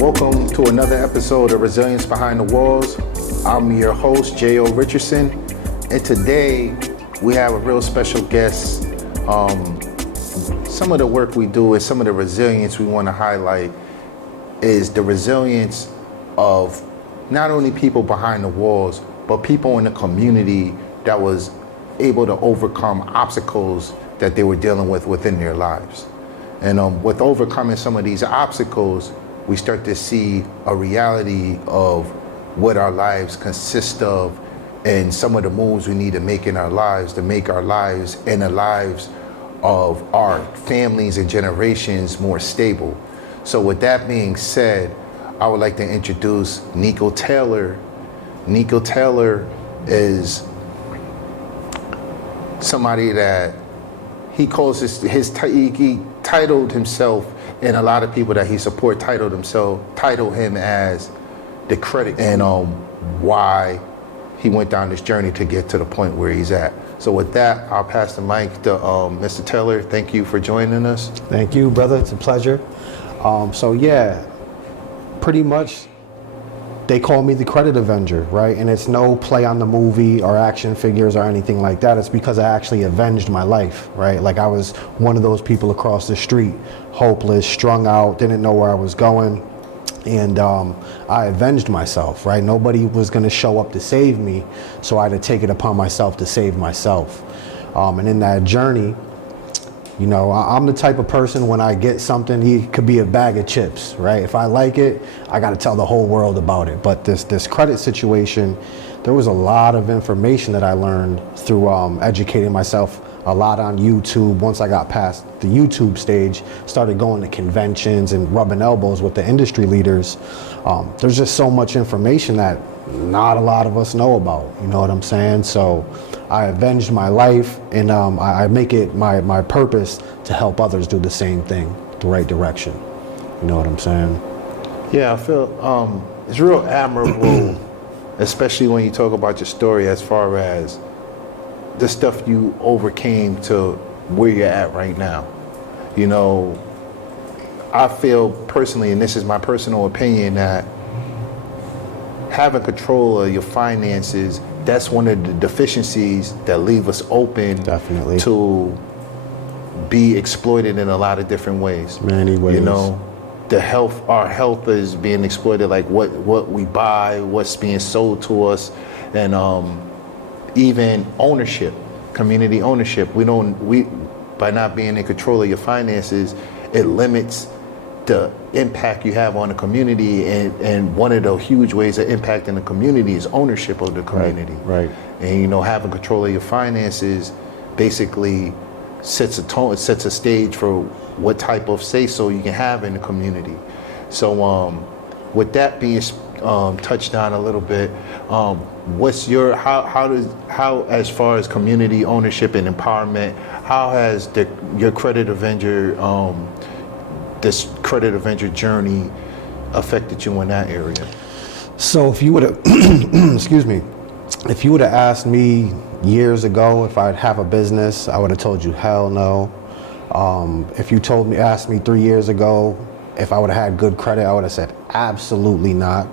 Welcome to another episode of Resilience Behind the Walls. I'm your host, J.O. Richardson, and today we have a real special guest. Some of the work we do and some of the resilience we want to highlight is the resilience of not only people behind the walls, but people in the community that was able to overcome obstacles that they were dealing with within their lives. And with overcoming some of these obstacles, we start to see a reality of what our lives consist of and some of the moves we need to make in our lives to make our lives and the lives of our families and generations more stable. So with that being said, I would like to introduce Niko Taylor. Niko Taylor is somebody that he calls he titled himself, and a lot of people that he support titled him as the credit, and why he went down this journey to get to the point where he's at. So with that, I'll pass the mic to Mr. Taylor. Thank you for joining us. Thank you, brother. It's a pleasure. So yeah, pretty much they call me the Credit Avenger, right? And it's no play on the movie or action figures or anything like that. It's because I actually avenged my life, right? Like I was one of those people across the street, hopeless, strung out, didn't know where I was going. And I avenged myself, right? Nobody was gonna show up to save me, so I had to take it upon myself to save myself. And in that journey, you know, I'm the type of person, when I get something, it could be a bag of chips, right? If I like it, I got to tell the whole world about it. But this credit situation, there was a lot of information that I learned through educating myself a lot on YouTube. Once I got past the YouTube stage, started going to conventions and rubbing elbows with the industry leaders. There's just so much information that not a lot of us know about, you know what I'm saying? So I avenged my life, and I make it my purpose to help others do the same thing, the right direction. You know what I'm saying? Yeah, I feel it's real admirable, especially when you talk about your story as far as the stuff you overcame to where you're at right now. You know, I feel personally, and this is my personal opinion, that having control of your finances, that's one of the deficiencies that leave us open Definitely. To be exploited in a lot of different ways. Many ways. You know, our health is being exploited, like what we buy, what's being sold to us, and even ownership, community ownership. By not being in control of your finances, it limits the impact you have on the community, and one of the huge ways of impacting the community is ownership of the community. Right. And you know, having control of your finances basically sets a tone, it sets a stage for what type of say-so you can have in the community. So with that being touched on a little bit, what's your how as far as community ownership and empowerment, how has your Credit Avenger this Credit Avenger journey affected you in that area? So if you would have, excuse me, if you would have asked me years ago if I'd have a business, I would have told you hell no. If you asked me 3 years ago if I would have had good credit, I would have said absolutely not.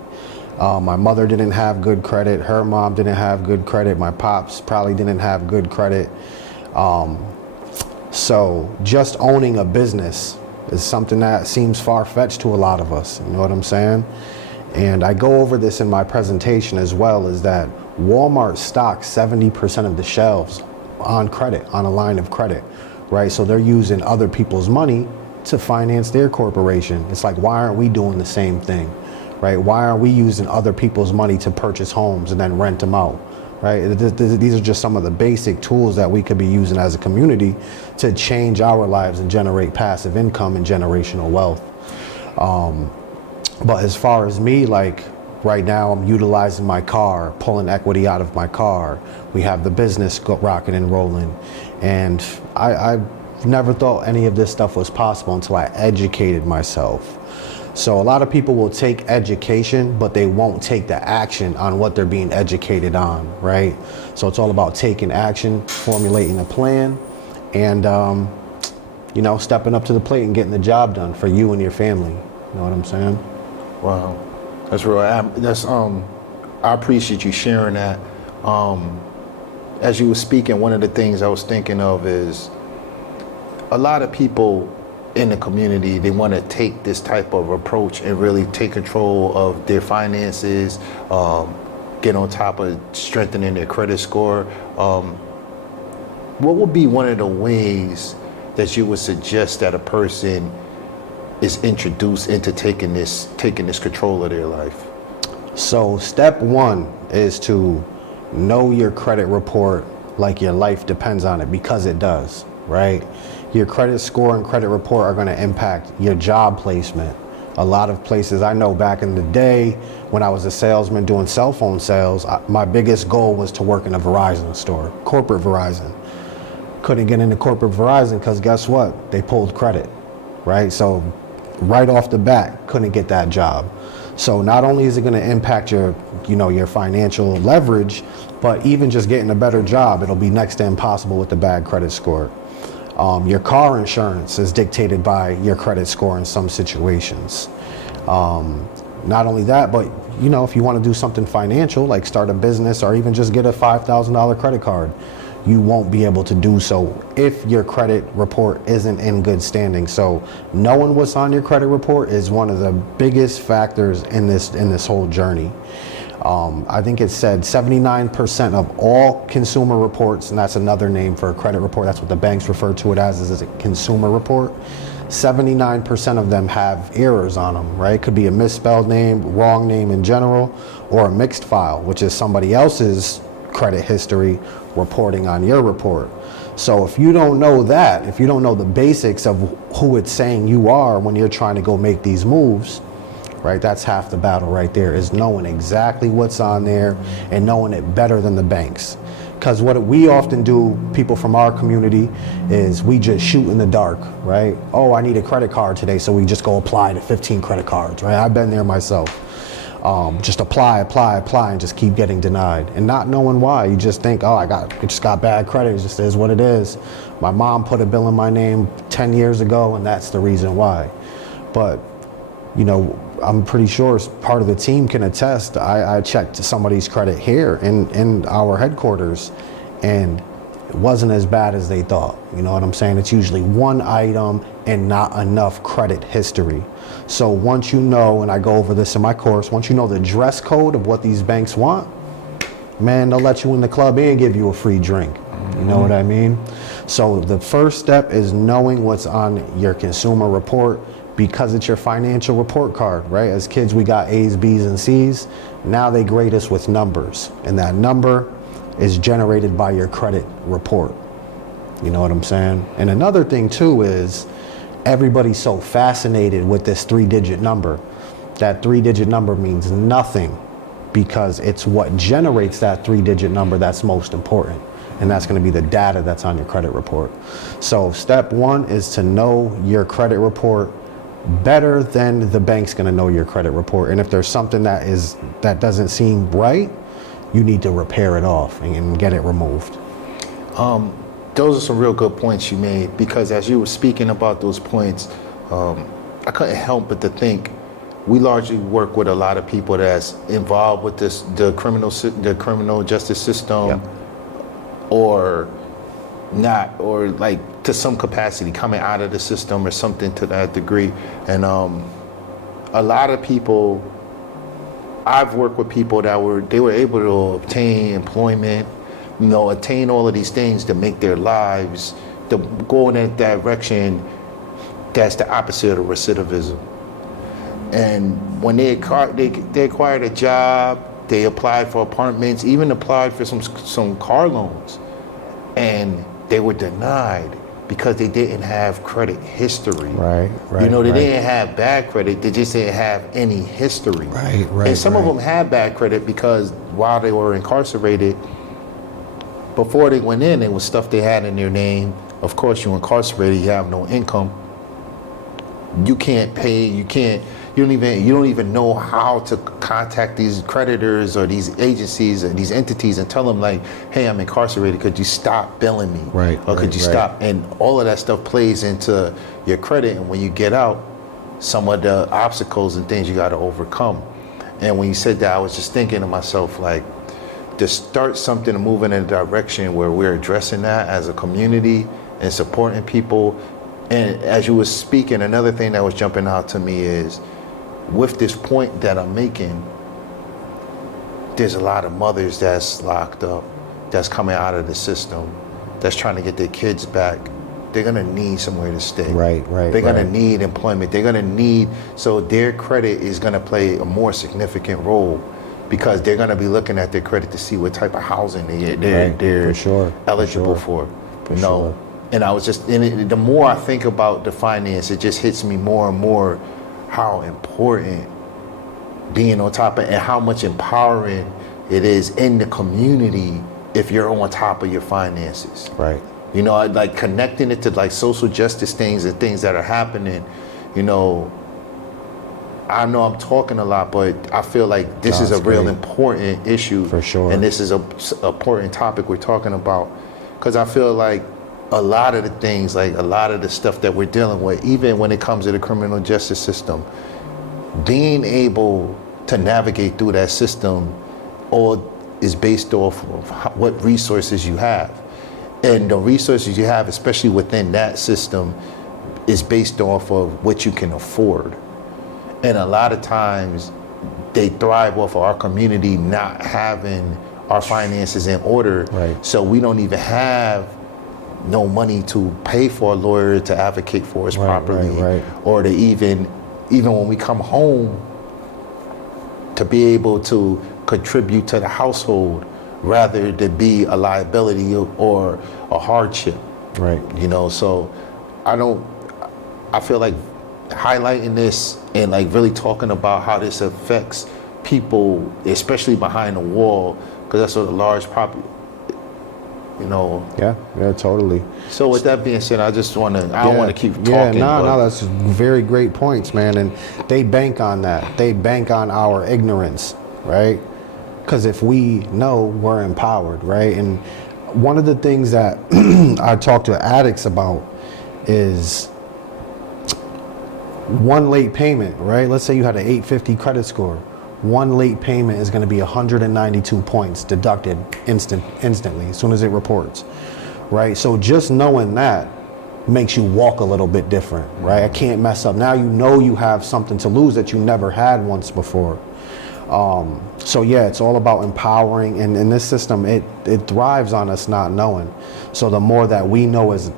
My mother didn't have good credit. Her mom didn't have good credit. My pops probably didn't have good credit. So just owning a business is something that seems far-fetched to a lot of us, you know what I'm saying? And I go over this in my presentation as well, is that Walmart stocks 70% of the shelves on credit, on a line of credit, right? So they're using other people's money to finance their corporation. It's like, why aren't we doing the same thing, right? Why aren't we using other people's money to purchase homes and then rent them out? Right? These are just some of the basic tools that we could be using as a community to change our lives and generate passive income and generational wealth. But as far as me, like right now I'm utilizing my car, pulling equity out of my car. We have the business rocking and rolling. And I never thought any of this stuff was possible until I educated myself. So a lot of people will take education, but they won't take the action on what they're being educated on, right? So it's all about taking action, formulating a plan, and you know, stepping up to the plate and getting the job done for you and your family. You know what I'm saying? Wow, that's real. I appreciate you sharing that. As you were speaking, one of the things I was thinking of is a lot of people in the community, they want to take this type of approach and really take control of their finances, get on top of strengthening their credit score. What would be one of the ways that you would suggest that a person is introduced into taking this control of their life? So step one is to know your credit report like your life depends on it, because it does, right? Your credit score and credit report are going to impact your job placement. A lot of places, I know back in the day when I was a salesman doing cell phone sales, my biggest goal was to work in a Verizon store, corporate Verizon. Couldn't get into corporate Verizon because guess what? They pulled credit, right? So right off the bat, couldn't get that job. So not only is it going to impact your financial leverage, but even just getting a better job, it'll be next to impossible with the bad credit score. Your car insurance is dictated by your credit score in some situations. Not only that, but if you want to do something financial, like start a business or even just get a $5,000 credit card, you won't be able to do so if your credit report isn't in good standing. So knowing what's on your credit report is one of the biggest factors in this whole journey. I think it said 79% of all consumer reports, and that's another name for a credit report, that's what the banks refer to it as, is a consumer report. 79% of them have errors on them, right? Could be a misspelled name, wrong name in general, or a mixed file, which is somebody else's credit history reporting on your report. So if you don't know that, if you don't know the basics of who it's saying you are when you're trying to go make these moves, right, that's half the battle right there, is knowing exactly what's on there and knowing it better than the banks. Because what we often do, people from our community, is we just shoot in the dark, right? Oh, I need a credit card today, so we just go apply to 15 credit cards, right? I've been there myself. Just apply, and just keep getting denied, and not knowing why. You just think, oh, I just got bad credit. It just is what it is. My mom put a bill in my name 10 years ago, and that's the reason why. But, I'm pretty sure part of the team can attest. I checked somebody's credit here in our headquarters, and it wasn't as bad as they thought. You know what I'm saying? It's usually one item and not enough credit history. So once you know, and I go over this in my course, once you know the dress code of what these banks want, man, they'll let you in the club and give you a free drink. You know what I mean? So the first step is knowing what's on your consumer report, because it's your financial report card, right? As kids, we got A's, B's, and C's. Now they grade us with numbers, and that number is generated by your credit report. You know what I'm saying? And another thing too is everybody's so fascinated with this 3-digit number. That 3-digit number means nothing, because it's what generates that 3-digit number that's most important. And that's going to be the data that's on your credit report. So step one is to know your credit report better than the bank's going to know your credit report. And if there's something that doesn't seem right, you need to repair it off and get it removed. Those are some real good points you made, because as you were speaking about those points, I couldn't help but to think we largely work with a lot of people that's involved with the criminal justice system. Yep. Or not, or like to some capacity coming out of the system or something to that degree. And a lot of people, I've worked with people that were able to obtain employment, attain all of these things to make their lives, to go in that direction that's the opposite of recidivism. And when they acquired a job, they applied for apartments, even applied for some car loans, and they were denied because they didn't have credit history. Right. They didn't have bad credit, they just didn't have any history. Right. And some of them had bad credit because while they were incarcerated, before they went in, it was stuff they had in their name. Of course, you're incarcerated, you have no income. You can't pay, you don't even know how to contact these creditors or these agencies or these entities and tell them, like, hey, I'm incarcerated, could you stop billing me? Right. Or could you stop? And all of that stuff plays into your credit, and when you get out, some of the obstacles and things you got to overcome. And when you said that, I was just thinking to myself, like, to start something to move in a direction where we're addressing that as a community and supporting people. And as you were speaking, another thing that was jumping out to me is, with this point that I'm making, there's a lot of mothers that's locked up, that's coming out of the system, that's trying to get their kids back. They're gonna need somewhere to stay. Right. They're gonna need employment. They're gonna need, so their credit is gonna play a more significant role, because they're gonna be looking at their credit to see what type of housing they're For sure. eligible For sure. for. No. And I was just, the more I think about the finance, it just hits me more and more how important being on top of, and how much empowering it is in the community if you're on top of your finances. Right. You know, like connecting it to like social justice things and things that are happening. You know, I know I'm talking a lot, but I feel like this is a real important issue. For sure. And this is a important topic we're talking about, because I feel like a lot of the things, like a lot of the stuff that we're dealing with, even when it comes to the criminal justice system, being able to navigate through that system all is based off of what resources you have. And the resources you have, especially within that system, is based off of what you can afford. And a lot of times they thrive off of our community not having our finances in order. Right. So we don't even have no money to pay for a lawyer to advocate for us properly. Right. Or to even when we come home, to be able to contribute to the household rather than be a liability or a hardship. Right. You know, so I feel like highlighting this and like really talking about how this affects people, especially behind the wall, because that's a large you know. Yeah, totally. So with that being said, I don't want to keep talking. No, that's very great points, man. And they bank on that. They bank on our ignorance, right? Because if we know, we're empowered, right? And one of the things that I talk to addicts about is one late payment, right? Let's say you had an 850 credit score. One late payment is going to be 192 points deducted instantly as soon as it reports, right? So just knowing that makes you walk a little bit different, right? I can't mess up. Now you know you have something to lose that you never had once before. So yeah, it's all about empowering, and in this system, it thrives on us not knowing. So the more that we know as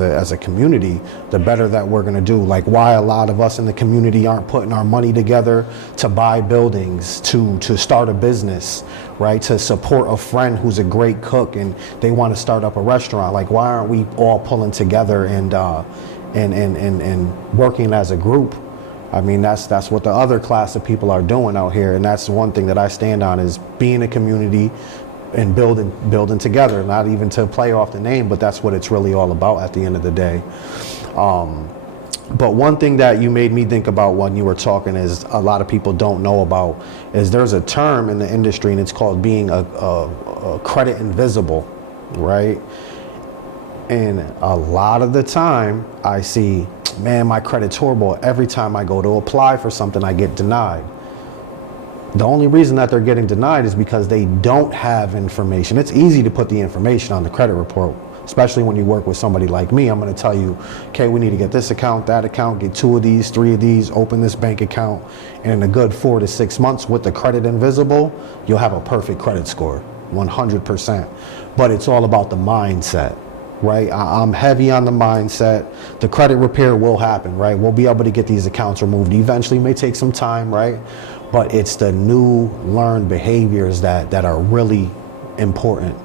a community, the better that we're gonna do. Like why a lot of us in the community aren't putting our money together to buy buildings, to start a business, right? To support a friend who's a great cook and they want to start up a restaurant. Like why aren't we all pulling together and working as a group? I mean, that's what the other class of people are doing out here, and that's one thing that I stand on, is being a community and building together. Not even to play off the name, but that's what it's really all about at the end of the day. But one thing that you made me think about when you were talking is a lot of people don't know about is there's a term in the industry, and it's called being a credit invisible, right? And a lot of the time I see, man, my credit's horrible. Every time I go to apply for something, I get denied. The only reason that they're getting denied is because they don't have information. It's easy to put the information on the credit report, especially when you work with somebody like me. I'm going to tell you, okay, we need to get this account, that account, get 2 of these, 3 of these, open this bank account. And in a good 4 to 6 months with the credit invisible, you'll have a perfect credit score, 100%. But it's all about the mindset. Right, I'm heavy on the mindset. The credit repair will happen, right? We'll be able to get these accounts removed. Eventually, it may take some time, right? But it's the new learned behaviors that are really important,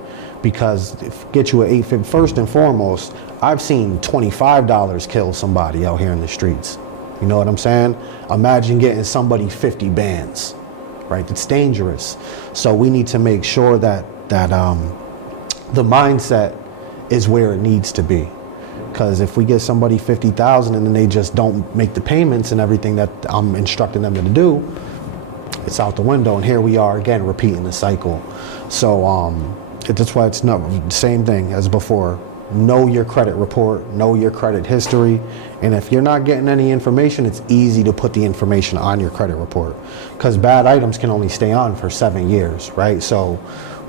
because get you an 850. First and foremost, I've seen $25 kill somebody out here in the streets. You know what I'm saying? Imagine getting somebody 50 bands, right? It's dangerous. So we need to make sure that the mindset is where it needs to be. Because if we get somebody 50,000 and then they just don't make the payments and everything that I'm instructing them to do, it's out the window. And here we are again repeating the cycle. So that's why it's not the same thing as before. know your credit report, know your credit history. And if you're not getting any information, it's easy to put the information on your credit report, because bad items can only stay on for 7 years, right? So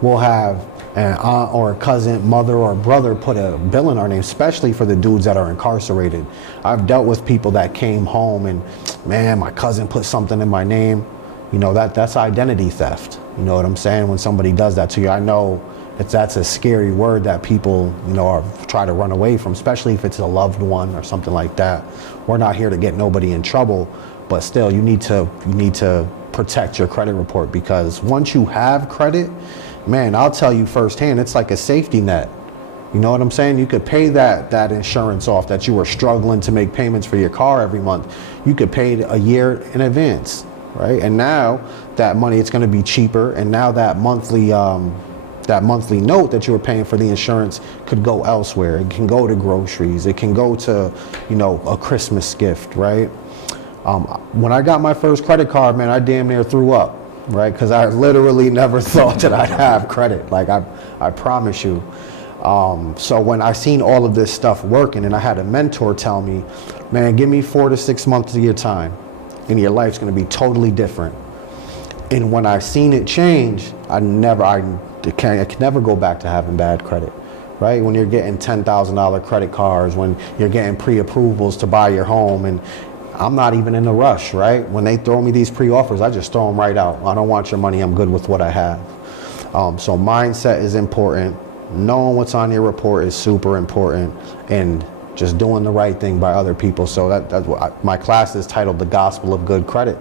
we'll have an aunt or a cousin, mother or brother put a bill in our name, especially for the dudes that are incarcerated. I've dealt with people that came home and, man, my cousin put something in my name. You know, that's identity theft. You know what I'm saying? When somebody does that to you, I know that's a scary word that people, you know, try to run away from, especially if it's a loved one or something like that. We're not here to get nobody in trouble, but still, you need to protect your credit report, because once you have credit, man, I'll tell you firsthand, it's like a safety net. You know what I'm saying? You could pay that insurance off that you were struggling to make payments for your car every month. You could pay it a year in advance, right? And now that money, it's going to be cheaper, and now that monthly note that you were paying for the insurance could go elsewhere. It can go to groceries. It can go to, you know, a Christmas gift, right? When I got my first credit card, man, I damn near threw up, right? Because I literally never thought that I'd have credit. Like, I promise you. So when I seen all of this stuff working, and I had a mentor tell me, man, give me 4 to 6 months of your time, and your life's going to be totally different. And when I seen it change, I can never go back to having bad credit, right? When you're getting $10,000 credit cards, when you're getting pre-approvals to buy your home, and I'm not even in a rush, right? When they throw me these pre-offers, I just throw them right out. I don't want your money. I'm good with what I have. So mindset is important. Knowing what's on your report is super important, and just doing the right thing by other people. So that's what my class is titled The Gospel of Good Credit,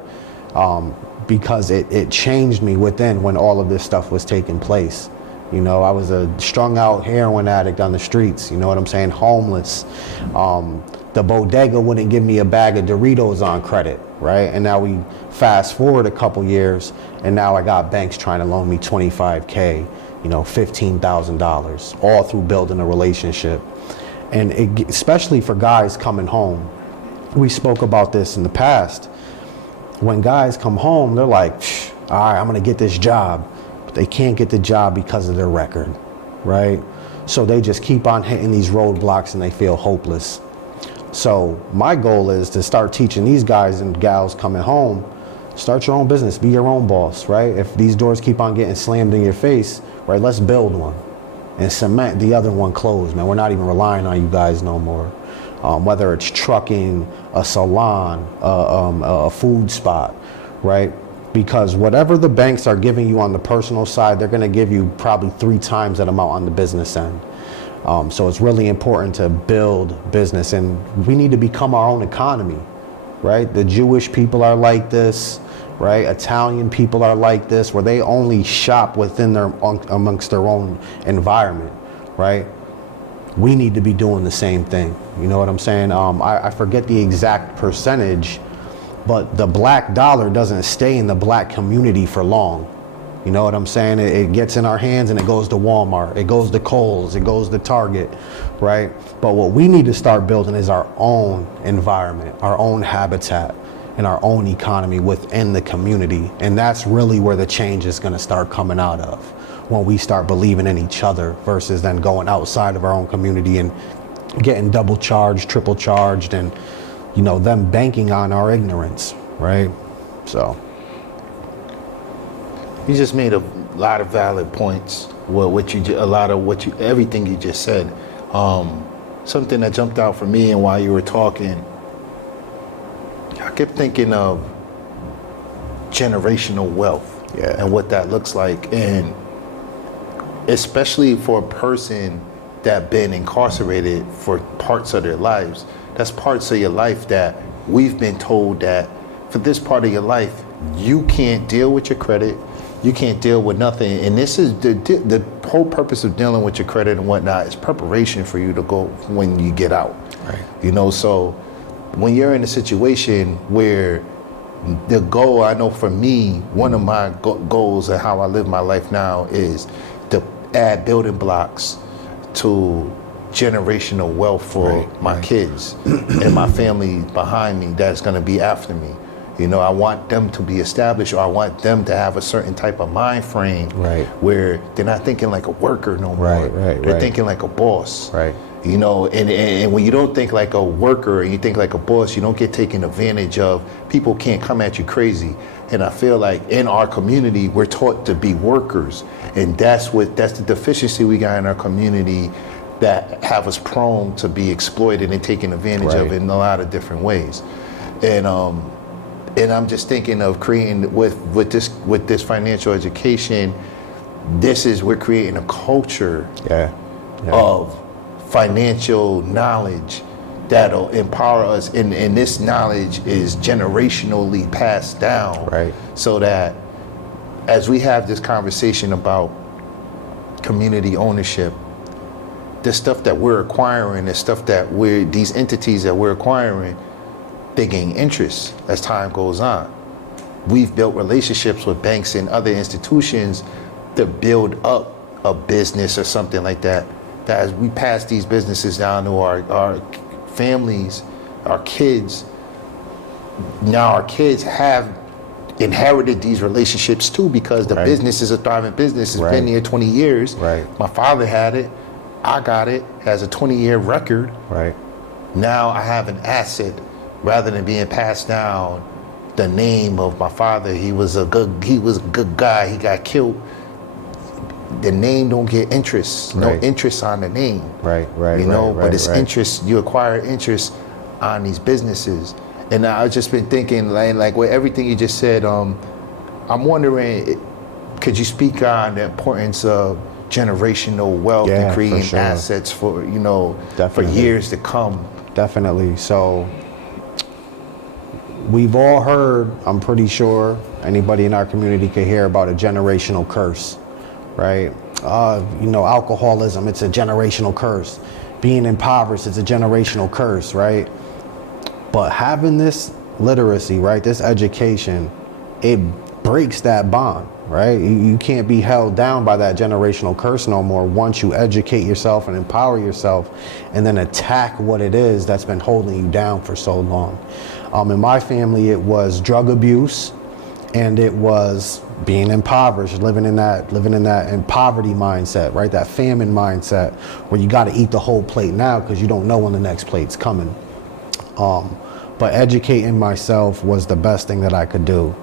because it changed me within when all of this stuff was taking place. You know, I was a strung out heroin addict on the streets, you know what I'm saying, homeless. The bodega wouldn't give me a bag of Doritos on credit, right? And now we fast forward a couple years, and now I got banks trying to loan me $25K, you know, $15,000, all through building a relationship. And especially for guys coming home, we spoke about this in the past. When guys come home, they're like, all right, I'm gonna get this job. But they can't get the job because of their record, right? So they just keep on hitting these roadblocks, and they feel hopeless. So my goal is to start teaching these guys and gals coming home, start your own business, be your own boss, right? If these doors keep on getting slammed in your face, right, let's build one and cement the other one closed, man. We're not even relying on you guys no more. Whether it's trucking, a salon, a food spot, right? Because whatever the banks are giving you on the personal side, they're gonna give you probably 3 times that amount on the business end. So it's really important to build business, and we need to become our own economy, right? The Jewish people are like this, right? Italian people are like this, where they only shop within amongst their own environment, right? We need to be doing the same thing. You know what I'm saying? I forget the exact percentage, but the black dollar doesn't stay in the black community for long. You know what I'm saying? It gets in our hands and it goes to Walmart, it goes to Kohl's, it goes to Target, right? But what we need to start building is our own environment, our own habitat, and our own economy within the community. And that's really where the change is going to start coming out of, when we start believing in each other versus then going outside of our own community and getting double charged, triple charged, and, you know, them banking on our ignorance, right? So You just made a lot of valid points. Everything you just said. Something that jumped out for me, and while you were talking, I kept thinking of generational wealth, and what that looks like, and especially for a person that been incarcerated for parts of their lives. That's parts of your life that we've been told that for this part of your life, you can't deal with your credit, you can't deal with nothing. And this is the whole purpose of dealing with your credit and whatnot is preparation for you to go when you get out. Right. You know, so when you're in a situation where the goal, I know for me, one of my goals and how I live my life now is to add building blocks to generational wealth for my kids and my family behind me that's going to be after me. You know, I want them to be established, or I want them to have a certain type of mind frame where they're not thinking like a worker no more. They're thinking like a boss. Right. You know, and when you don't think like a worker and you think like a boss, you don't get taken advantage of. People can't come at you crazy. And I feel like in our community, we're taught to be workers. And that's the deficiency we got in our community that have us prone to be exploited and taken advantage of in a lot of different ways. And I'm just thinking of creating with this financial education, we're creating a culture of financial knowledge that'll empower us, and this knowledge is generationally passed down, so that as we have this conversation about community ownership, the stuff that we're acquiring, these entities that we're acquiring, they gain interest as time goes on. We've built relationships with banks and other institutions to build up a business or something like that, that as we pass these businesses down to our families, our kids, now our kids have inherited these relationships too, because the business is a thriving business. It's been here 20 years. My father had it, I got it, has a 20-year record. Now I have an asset rather than being passed down the name of my father. He was a good guy, he got killed. The name don't get interest, no interest on the name. You know, but it's interest, you acquire interest on these businesses. And I've just been thinking, like with everything you just said, I'm wondering, could you speak on the importance of generational wealth and creating assets for, you know, for years to come? Definitely. So we've all heard, I'm pretty sure anybody in our community could hear about a generational curse, right? You know, alcoholism, it's a generational curse. Being impoverished, it's a generational curse, right? But having this literacy, right, this education, it breaks that bond, right? You can't be held down by that generational curse no more once you educate yourself and empower yourself and then attack what it is that's been holding you down for so long. In my family, it was drug abuse, and it was being impoverished, living in that in poverty mindset, right? That famine mindset where you got to eat the whole plate now because you don't know when the next plate's coming. But educating myself was the best thing that I could do.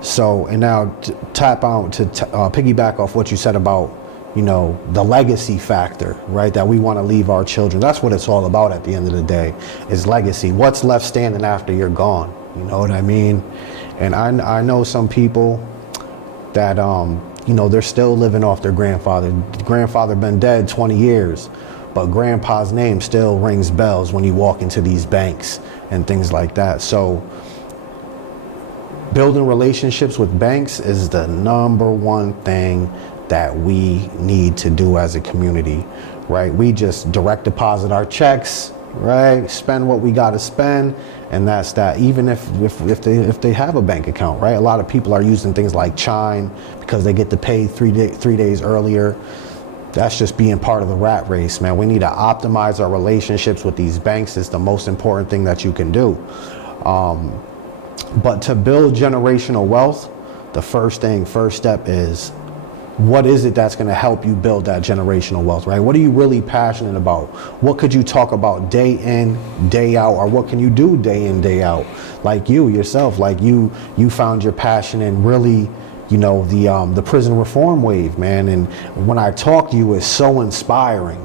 So, and now to piggyback off what you said about, you know, the legacy factor, right? That we want to leave our children. That's what it's all about at the end of the day, is legacy. What's left standing after you're gone? You know what I mean? And I know some people that, you know, they're still living off their grandfather. Grandfather been dead 20 years, but grandpa's name still rings bells when you walk into these banks and things like that. So building relationships with banks is the number one thing that we need to do as a community, right? We just direct deposit our checks, right? Spend what we got to spend, and that's that. Even if they have a bank account, right? A lot of people are using things like Chime because they get to pay 3 days earlier. That's just being part of the rat race, man. We need to optimize our relationships with these banks. It's the most important thing that you can do. But to build generational wealth, the first step is, what is it that's going to help you build that generational wealth, right? What are you really passionate about? What could you talk about day in, day out, or what can you do day in, day out? Like you yourself, like you found your passion in really, you know, the prison reform wave, man. And when I talk to you, it's so inspiring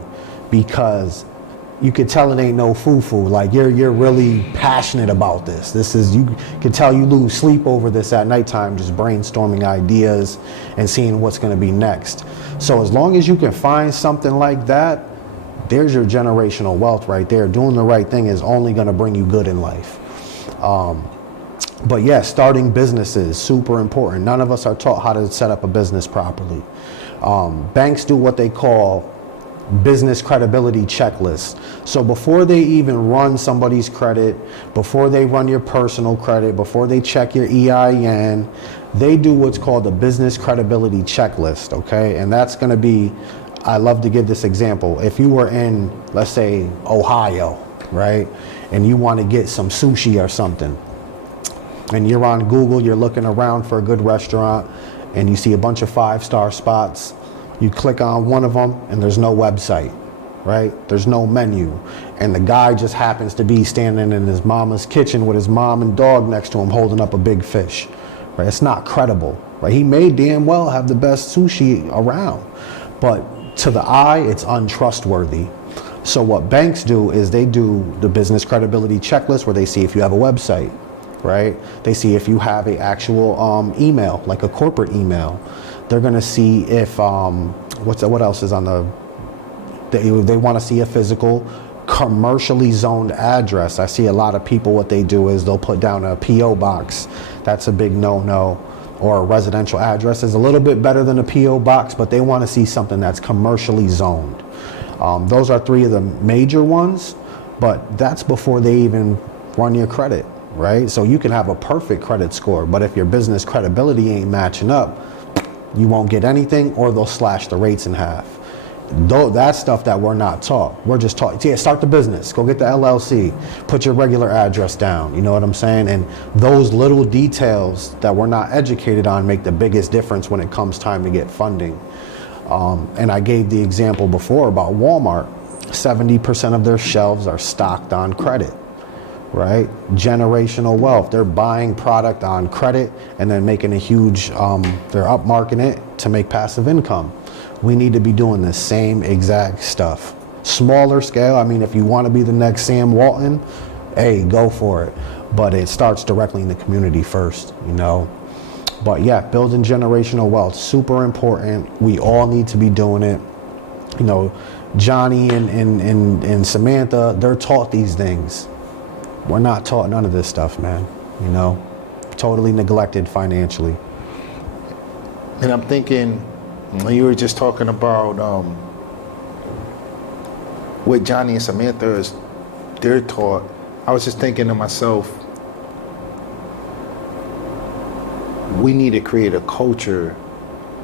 because you could tell it ain't no foo-foo. Like you're really passionate about this. You can tell you lose sleep over this at nighttime, just brainstorming ideas and seeing what's going to be next. So as long as you can find something like that, there's your generational wealth right there. Doing the right thing is only going to bring you good in life. But yeah, starting businesses, super important. None of us are taught how to set up a business properly. Banks do what they call business credibility checklists. So before they even run somebody's credit, before they run your personal credit, before they check your EIN, they do what's called a business credibility checklist, okay? And that's gonna be, I love to give this example. If you were in, let's say, Ohio, right? And you wanna get some sushi or something, and you're on Google, you're looking around for a good restaurant, and you see a bunch of 5-star spots. You click on one of them and there's no website. right? There's no menu. And the guy just happens to be standing in his mama's kitchen with his mom and dog next to him holding up a big fish, right? It's not credible, right? He may damn well have the best sushi around, but to the eye, it's untrustworthy. So what banks do is they do the business credibility checklist where they see if you have a website, right? They see if you have a actual email, like a corporate email. They're gonna see if, what else is on the, they wanna see a physical, commercially zoned address. I see a lot of people, what they do is they'll put down a PO box. That's a big no-no. Or a residential address is a little bit better than a PO box, but they wanna see something that's commercially zoned. Those are three of the major ones, but that's before they even run your credit, right? So you can have a perfect credit score, but if your business credibility ain't matching up, you won't get anything, or they'll slash the rates in half. Though that's stuff that we're not taught. We're just taught, yeah, start the business, go get the LLC, put your regular address down, you know what I'm saying? And those little details that we're not educated on make the biggest difference when it comes time to get funding. And I gave the example before about Walmart. 70% of their shelves are stocked on credit, right? Generational wealth. They're buying product on credit and then making a huge, they're upmarketing it to make passive income. We need to be doing the same exact stuff. Smaller scale, I mean, if you want to be the next Sam Walton, hey, go for it. But it starts directly in the community first, you know? But yeah, building generational wealth, super important. We all need to be doing it. You know, Johnny and Samantha, they're taught these things. We're not taught none of this stuff, man. You know, totally neglected financially. And I'm thinking, when you were just talking about what Johnny and Samantha is, they're taught, I was just thinking to myself, we need to create a culture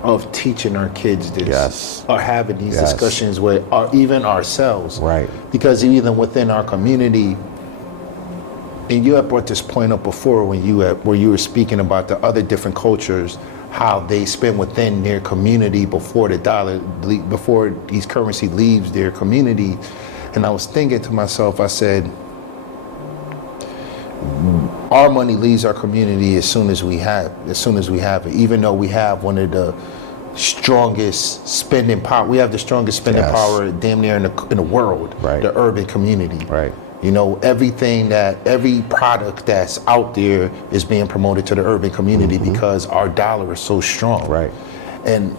of teaching our kids this, Yes. or having these Yes. discussions with even ourselves, Right. Because even within our community, and you had brought this point up before when where you were speaking about the other different cultures, how they spend within their community before before these currency leaves their community, and I was thinking to myself, I said, our money leaves our community as soon as we have it, even though we have one of the strongest spending power. We have the strongest spending Yes. power damn near in the world, Right. the urban community. Right. You know, every product that's out there is being promoted to the urban community because our dollar is so strong. Right. And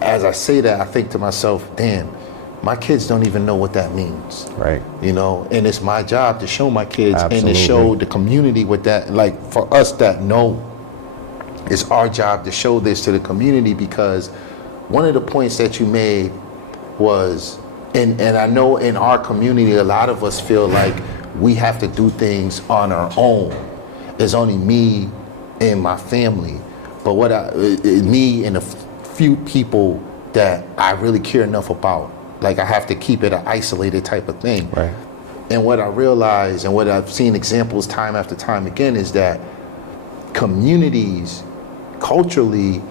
as I say that, I think to myself, damn, my kids don't even know what that means. Right. You know, and it's my job to show my kids and Absolutely. to show the community what that, like for us that know, it's our job to show this to the community, because one of the points that you made was, and I know in our community, a lot of us feel like we have to do things on our own. It's only me and my family. But me and a few people that I really care enough about, like I have to keep it an isolated type of thing. Right. And what I realize and what I've seen examples time after time again is that communities culturally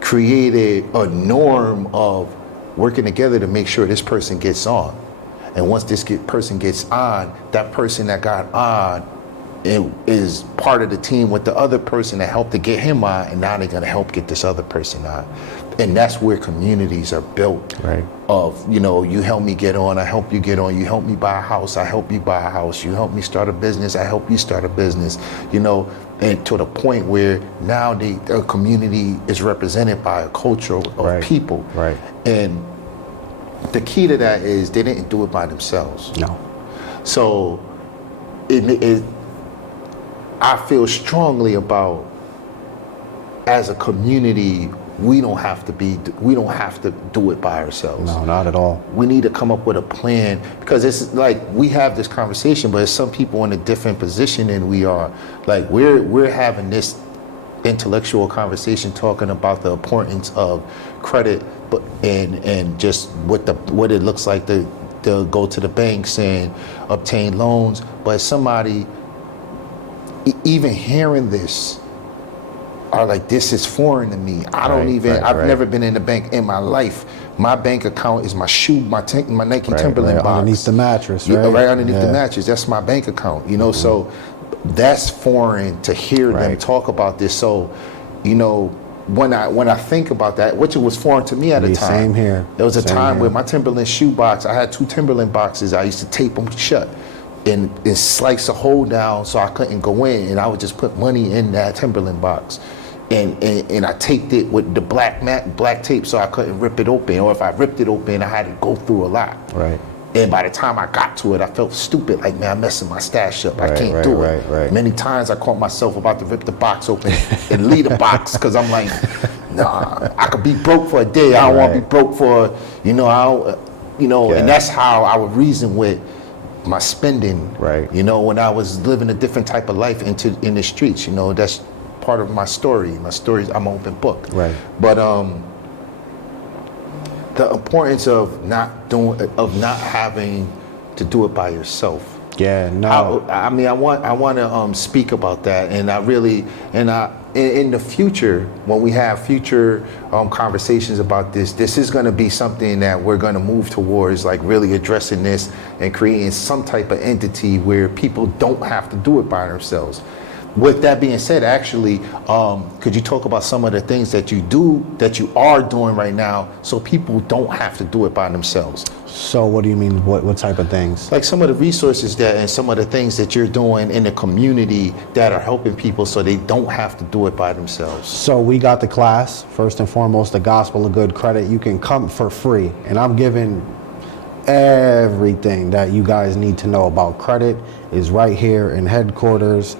created a norm of working together to make sure this person gets on. And once this person gets on, that person that got on is part of the team with the other person that helped to get him on, and now they're gonna help get this other person on. And that's where communities are built. Right. Of, you know, you help me get on, I help you get on, you help me buy a house, I help you buy a house, you help me start a business, I help you start a business, you know, and to the point where now the community is represented by a culture of Right. people. Right. And the key to that is they didn't do it by themselves. No. So I feel strongly about, as a community, we don't have to do it by ourselves. No, not at all. We need to come up with a plan, because it's like we have this conversation, but it's some people in a different position than we are. Like we're having this intellectual conversation talking about the importance of credit, but and just what it looks like to go to the banks and obtain loans. But somebody even hearing this are like, this is foreign to me. I've never been in a bank in my life. My bank account is my shoe, my Nike Right, Timberland right box. underneath the mattress, right? Yeah, right underneath the Yeah. mattress. That's my bank account, you know. So that's foreign to hear them Right. talk about this. So, you know, when I think about that, which it was foreign to me at the Me, time. same here. There was a Same time here. where my Timberland shoe box, I had 2 Timberland boxes. I used to tape them shut and slice a hole down so I couldn't go in, and I would just put money in that Timberland box. And I taped it with the black tape so I couldn't rip it open. Or if I ripped it open, I had to go through a lot. Right. And by the time I got to it, I felt stupid. Like, man, I'm messing my stash up. I Right, can't right, do it. right. Many times I caught myself about to rip the box open and leave the box because I'm like, nah, I could be broke for a day. I don't want to be broke for, I don't, Yeah. and that's how I would reason with my spending. Right. When I was living a different type of life in the streets. That's part of my story. My story, I'm an open book. Right. But the importance of not having to do it by yourself. Yeah, no. I want to speak about that, and I really, in the future, when we have future conversations about this is going to be something that we're going to move towards, like really addressing this and creating some type of entity where people don't have to do it by themselves. With that being said, actually, could you talk about some of the things that you are doing right now, so people don't have to do it by themselves? So what do you mean? What type of things? Like some of the resources and some of the things that you're doing in the community that are helping people so they don't have to do it by themselves. So we got the class, first and foremost, the Gospel of Good Credit. You can come for free, and I'm giving everything that you guys need to know about credit is right here in headquarters.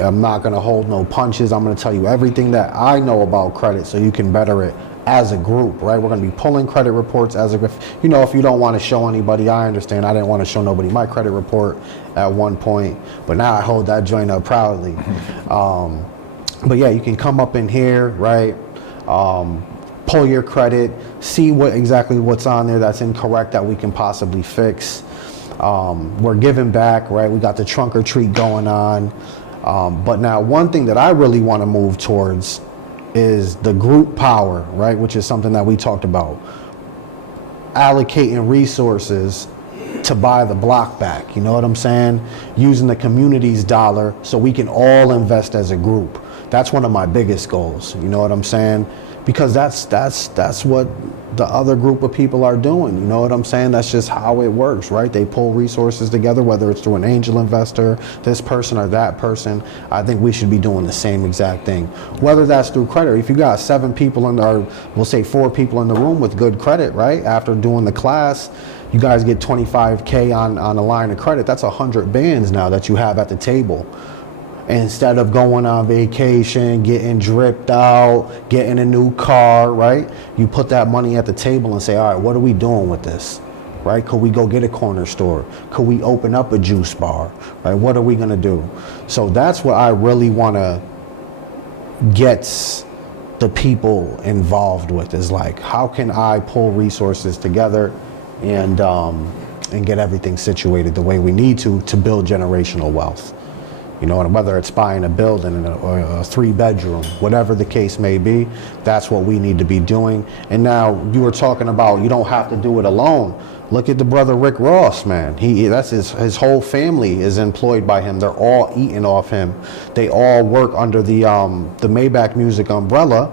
I'm not going to hold no punches. I'm going to tell you everything that I know about credit so you can better it as a group, right? We're going to be pulling credit reports as a group. If you don't want to show anybody, I understand. I didn't want to show nobody my credit report at one point, but now I hold that joint up proudly. But yeah, you can come up in here, right? Pull your credit, see exactly what's on there that's incorrect that we can possibly fix. We're giving back, right? We got the trunk or treat going on. But now one thing that I really want to move towards is the group power, right? Which is something that we talked about. Allocating resources to buy the block back, you know what I'm saying? Using the community's dollar so we can all invest as a group. That's one of my biggest goals, you know what I'm saying? Because that's what the other group of people are doing, you know what I'm saying? That's just how it works, right? They pull resources together, whether it's through an angel investor, this person or that person. I think we should be doing the same exact thing. Whether that's through credit, if you got 7 people or we'll say 4 people in the room with good credit, right? After doing the class, you guys get $25K on a line of credit. That's 100 bands now that you have at the table. Instead of going on vacation, getting dripped out, getting a new car, right? You put that money at the table and say, all right, what are we doing with this, right? Could we go get a corner store? Could we open up a juice bar, right? What are we gonna do? So that's what I really wanna get the people involved with, is like, how can I pull resources together and get everything situated the way we need to build generational wealth? You know, and whether it's buying a building or a 3-bedroom, whatever the case may be, that's what we need to be doing. And now you were talking about you don't have to do it alone. Look at the brother Rick Ross, man. That's his whole family is employed by him. They're all eating off him. They all work under the Maybach Music umbrella,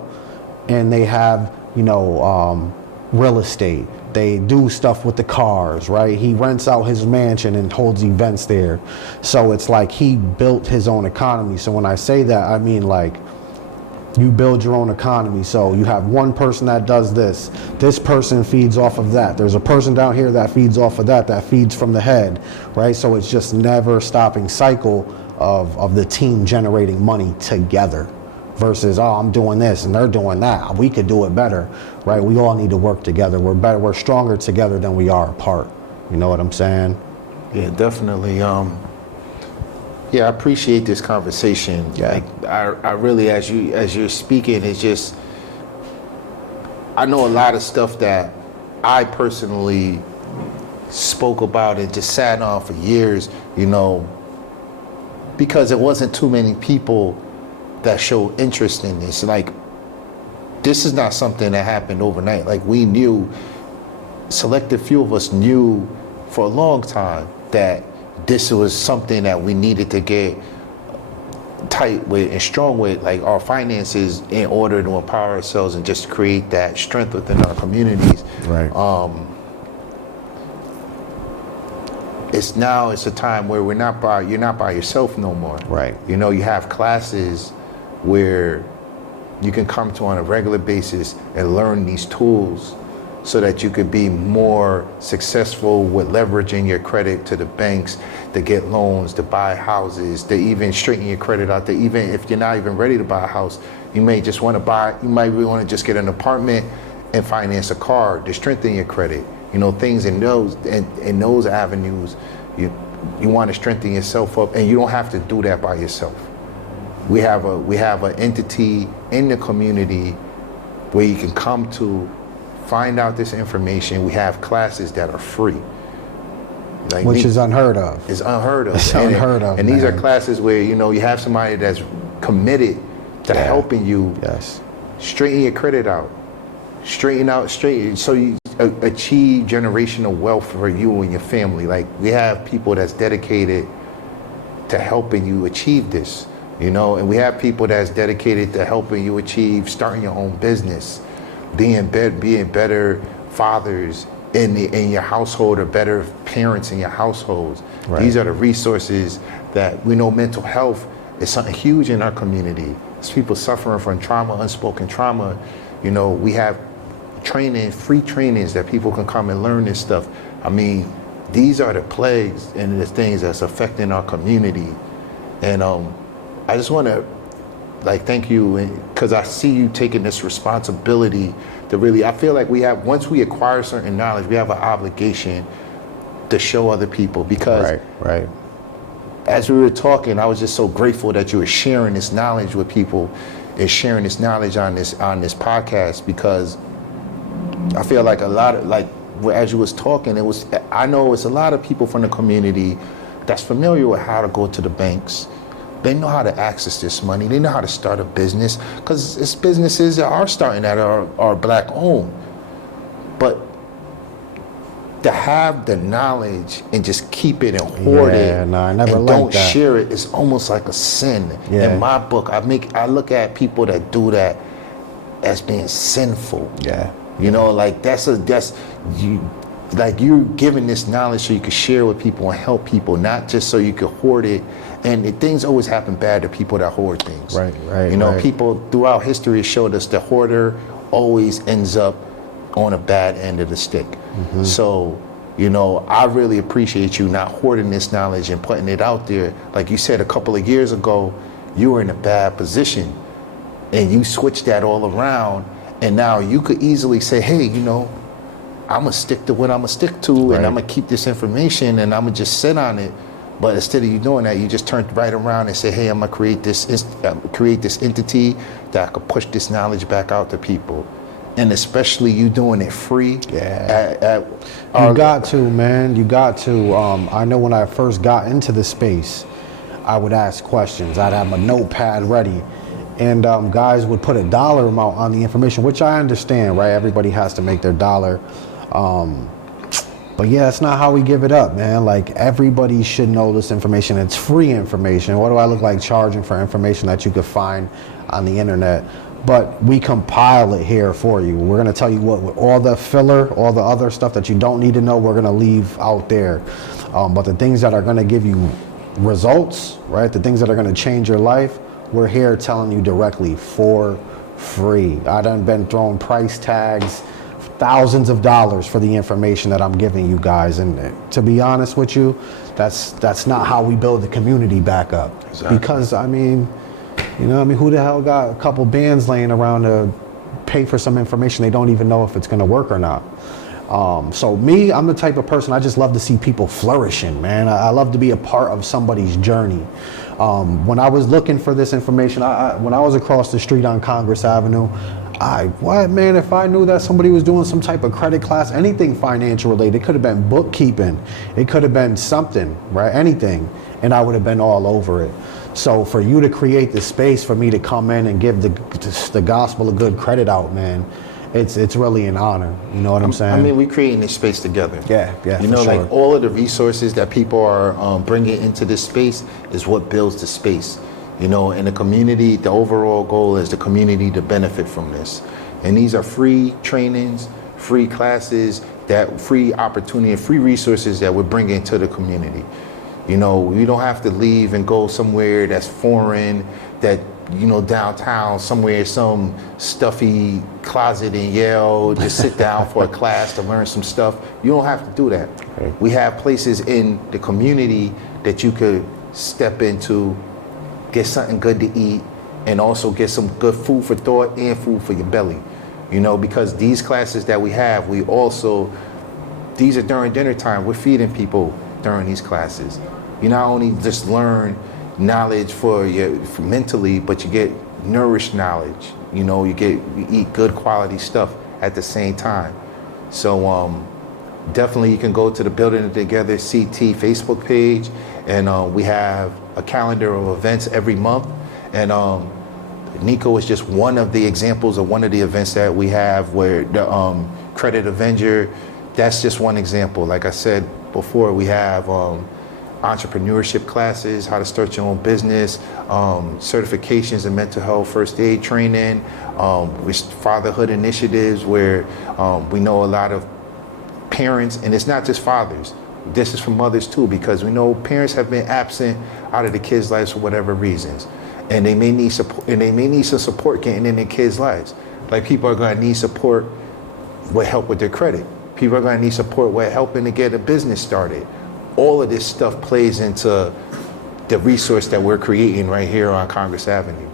and they have real estate. They do stuff with the cars, right? He rents out his mansion and holds events there. So it's like he built his own economy. So when I say that, I mean like you build your own economy. So you have one person that does this. This person feeds off of that. There's a person down here that feeds off of that feeds from the head, right? So it's just never stopping cycle of the team generating money together. Versus, oh, I'm doing this and they're doing that. We could do it better, right? We all need to work together. We're better. We're stronger together than we are apart. You know what I'm saying? Yeah, definitely. I appreciate this conversation. Yeah. Like, I really, as you're speaking, it's just, I know a lot of stuff that I personally spoke about and just sat on for years, because it wasn't too many people that show interest in this. Like, this is not something that happened overnight. Like, we knew, selective few of us knew for a long time that this was something that we needed to get tight with and strong with, like our finances, in order to empower ourselves and just create that strength within our communities. Right. It's a time where you're not by yourself no more. Right. You know, you have classes where you can come to on a regular basis and learn these tools so that you could be more successful with leveraging your credit to the banks, to get loans, to buy houses, to even straighten your credit out. To even if you're not even ready to buy a house, you might really want to just get an apartment and finance a car to strengthen your credit. You know, things in those avenues, you want to strengthen yourself up, and you don't have to do that by yourself. We have an entity in the community where you can come to find out this information. We have classes that are free. Like, which is unheard of. It's unheard of. It's unheard of. And these are classes where, you know, you have somebody that's committed to helping you straighten your credit out. So you achieve generational wealth for you and your family. Like, we have people that's dedicated to helping you achieve this, you know, and we have people that's dedicated to helping you achieve starting your own business, being better fathers in your household, or better parents in your households. Right. These are the resources that we know. Mental health is something huge in our community. It's people suffering from trauma, unspoken trauma. You know, we have free trainings that people can come and learn this stuff. I mean, these are the plagues and the things that's affecting our community. And I just want to thank you, because I see you taking this responsibility to really, I feel like once we acquire certain knowledge, we have an obligation to show other people, because right. As we were talking, I was just so grateful that you were sharing this knowledge with people and sharing this knowledge on this podcast, because I feel like a lot of, as you was talking, I know it's a lot of people from the community that's familiar with how to go to the banks. They know how to access this money. They know how to start a business, because it's businesses that are starting that are Black owned. But to have the knowledge and just keep it and hoard it, I never and liked don't that. share it, it's almost like a sin. Yeah. In my book, I look at people that do that as being sinful. Yeah. You know, like you're giving this knowledge so you can share with people and help people, not just so you can hoard it. And things always happen bad to people that hoard things. Right. You know, people throughout history showed us the hoarder always ends up on a bad end of the stick. Mm-hmm. So, you know, I really appreciate you not hoarding this knowledge and putting it out there. Like you said, a couple of years ago, you were in a bad position, and you switched that all around. And now you could easily say, hey, you know, I'm going to stick to what I'm going to stick to, and I'm going to keep this information, and I'm going to just sit on it. But instead of you doing that, you just turned right around and say, hey, I'm going to create this entity that I could push this knowledge back out to people. And especially you doing it free. Yeah. You got to, man. You got to. I know when I first got into the space, I would ask questions. I'd have a notepad ready. And guys would put a dollar amount on the information, which I understand, right? Everybody has to make their dollar. But yeah, that's not how we give it up, man. Like, everybody should know this information. It's free information. What do I look like charging for information that you could find on the internet? But we compile it here for you. We're going to tell you what all the filler, all the other stuff that you don't need to know, we're going to leave out there. But the things that are going to give you results, right? The things that are going to change your life, we're here telling you directly for free. I done been throwing price tags, thousands of dollars for the information that I'm giving you guys. And to be honest with you, that's not how we build the community back up. Exactly. Because, I mean, who the hell got a couple bands laying around to pay for some information they don't even know if it's going to work or not? So me, I'm the type of person, I just love to see people flourishing, man. I love to be a part of somebody's journey. When I was looking for this information, when I was across the street on Congress Avenue, if I knew that somebody was doing some type of credit class, anything financial related, it could have been bookkeeping, it could have been something, right? Anything, and I would have been all over it. So for you to create the space for me to come in and give the gospel of good credit out, man, it's really an honor. You know what I'm saying? I mean, we're creating this space together. Yeah, You for know, sure. like all of the resources that people are bringing into this space is what builds the space. You know, in the community, the overall goal is the community to benefit from this. And these are free trainings, free classes, that free opportunity and free resources that we're bringing to the community. You know, you don't have to leave and go somewhere that's foreign, that, you know, downtown, somewhere, some stuffy closet in Yale, just sit down for a class to learn some stuff. You don't have to do that. Right. We have places in the community that you could step into, get something good to eat, and also get some good food for thought and food for your belly. You know, because these classes that we have, these are during dinner time. We're feeding people during these classes. You not only just learn knowledge for mentally, but you get nourished knowledge. You know, you eat good quality stuff at the same time. So definitely you can go to the Building It Together CT Facebook page, and we have a calendar of events every month. And Niko is just one of the examples of one of the events that we have, where the Credit Avenger, that's just one example. Like I said before, we have entrepreneurship classes, how to start your own business, certifications in mental health, first aid training, with fatherhood initiatives, where we know a lot of parents, and it's not just fathers, this is for mothers too, because we know parents have been absent out of the kids' lives for whatever reasons. And they may need support, and they may need some support getting in their kids' lives. Like, people are going to need support with help with their credit. People are going to need support with helping to get a business started. All of this stuff plays into the resource that we're creating right here on Congress Avenue.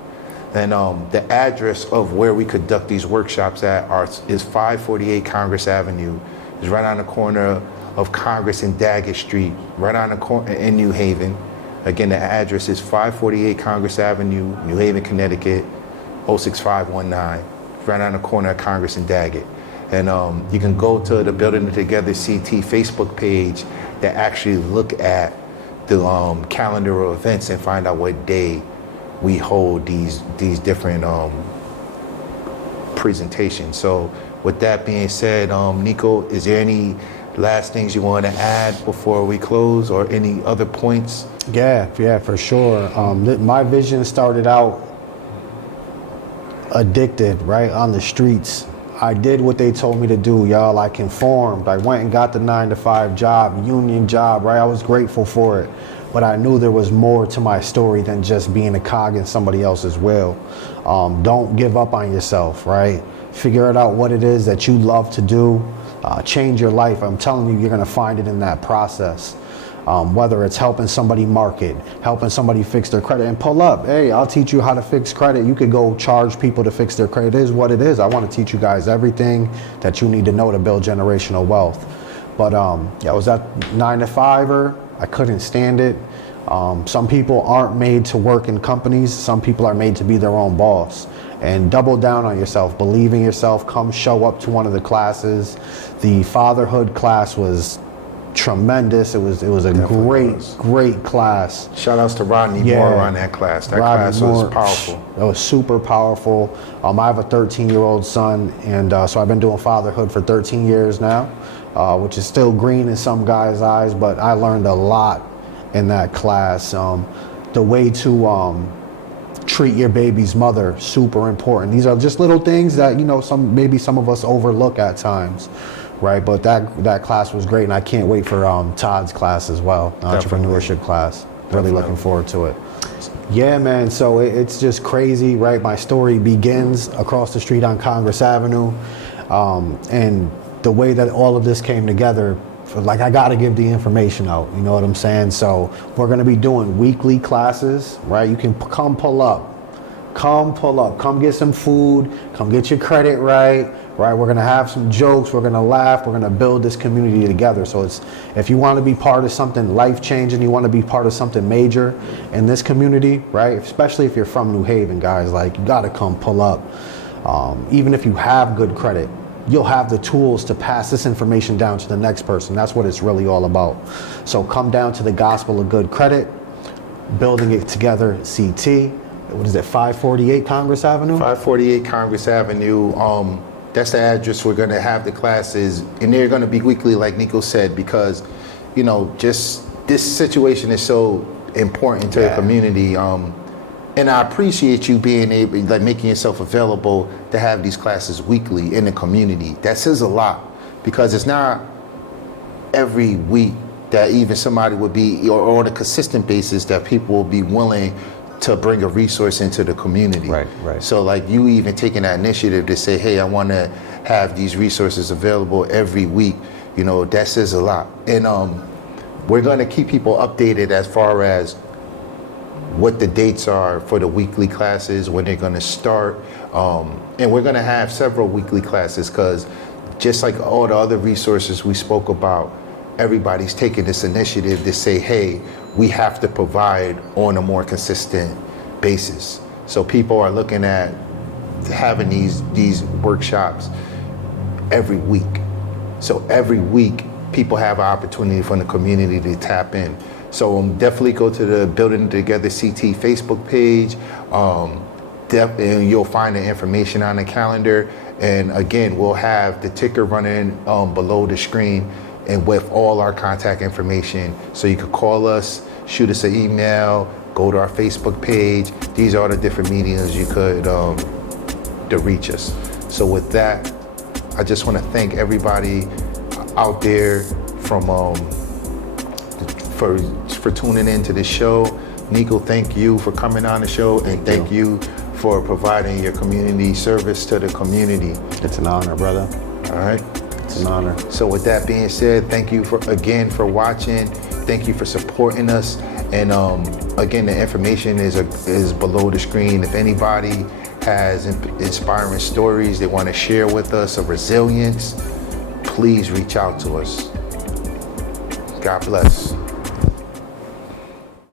And the address of where we conduct these workshops is 548 Congress Avenue. It's right on the corner of Congress and Daggett Street, right on the corner in New Haven. Again, the address is 548 Congress Avenue, New Haven, Connecticut, 06519, right on the corner of Congress and Daggett. And you can go to the Building It Together CT Facebook page that actually look at the calendar of events and find out what day we hold these different presentations. So with that being said, Niko, is there any last things you want to add before we close, or any other points? Yeah, for sure. My vision started out addicted, right, on the streets. I did what they told me to do, y'all. I conformed. I went and got the 9-to-5 job, union job, right? I was grateful for it. But I knew there was more to my story than just being a cog in somebody else's wheel. Don't give up on yourself, right? Figure it out what it is that you love to do. Change your life. I'm telling you, you're going to find it in that process. Whether it's helping somebody market, helping somebody fix their credit, and pull up. Hey, I'll teach you how to fix credit. You could go charge people to fix their credit. It is what it is. I want to teach you guys everything that you need to know to build generational wealth. But I was that 9-to-5er. I couldn't stand it. Some people aren't made to work in companies. Some people are made to be their own boss. And double down on yourself. Believe in yourself. Come show up to one of the classes. The fatherhood class was tremendous. It was a great class. Shout outs to Rodney Moore on that class. That class was powerful. That was super powerful. I have a 13-year-old son, and so I've been doing fatherhood for 13 years now, which is still green in some guys' eyes, but I learned a lot in that class. The way to treat your baby's mother, super important. These are just little things that, you know, maybe some of us overlook at times. Right, but that class was great, and I can't wait for Todd's class as well, the entrepreneurship class. Really looking forward to it. Yeah, man, so it's just crazy, right? My story begins across the street on Congress Avenue, and the way that all of this came together, like, I got to give the information out, you know what I'm saying? So we're going to be doing weekly classes, right? You can come pull up, come get some food, come get your credit right? We're gonna have some jokes, we're gonna laugh, we're gonna build this community together. So if you want to be part of something life-changing, you want to be part of something major in this community, right? Especially if you're from New Haven, guys, like, you gotta come pull up. Even if you have good credit, you'll have the tools to pass this information down to the next person. That's what it's really all about. So come down to the Gospel of Good Credit. Building It Together CT. What is it, 548 Congress Avenue? 548 Congress Avenue. That's the address we're going to have the classes, and they're going to be weekly, like Niko said, because, you know, just this situation is so important to the community. And I appreciate you being able, like, making yourself available to have these classes weekly in the community. That says a lot, because it's not every week that even somebody would be, or on a consistent basis, that people will be willing to bring a resource into the community. Right, right. So like you even taking that initiative to say, hey, I want to have these resources available every week, you know, that says a lot. And we're going to keep people updated as far as what the dates are for the weekly classes, when they're going to start. And we're going to have several weekly classes, because just like all the other resources we spoke about, everybody's taking this initiative to say, hey, we have to provide on a more consistent basis. So people are looking at having these workshops every week. So every week, people have an opportunity from the community to tap in. So definitely go to the Building Together CT Facebook page. And you'll find the information on the calendar. And again, we'll have the ticker running below the screen, and with all our contact information. So you could call us, shoot us an email, go to our Facebook page. These are the different mediums you could to reach us. So with that, I just want to thank everybody out there for tuning into the show. Niko, thank you for coming on the show, and thank you for providing your community service to the community. It's an honor, brother. All right. It's an honor. So with that being said, thank you again for watching. Thank you for supporting us. And again, the information is below the screen. If anybody has inspiring stories they want to share with us of resilience, please reach out to us. God bless.